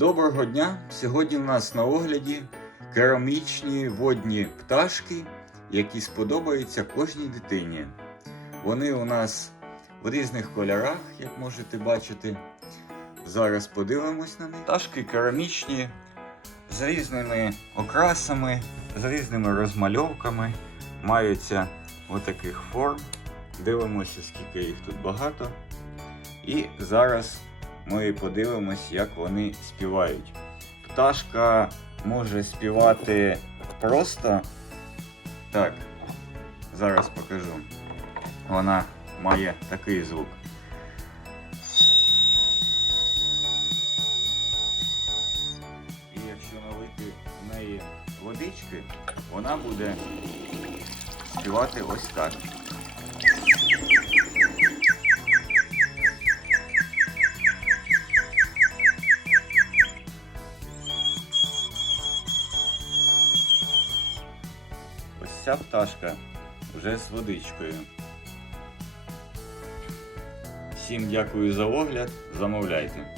Доброго дня! Сьогодні у нас на огляді керамічні водні пташки, які сподобаються кожній дитині. Вони у нас в різних кольорах, як можете бачити. Зараз подивимось на них. Пташки керамічні з різними окрасами, з різними розмальовками, маються отаких форм. Дивимося, скільки їх тут багато. І зараз ми подивимось, як вони співають. Пташка може співати просто. Так, зараз покажу. Вона має такий звук. І якщо налити в неї водички, вона буде співати ось так. Ця пташка вже з водичкою. Всім дякую за огляд. Замовляйте.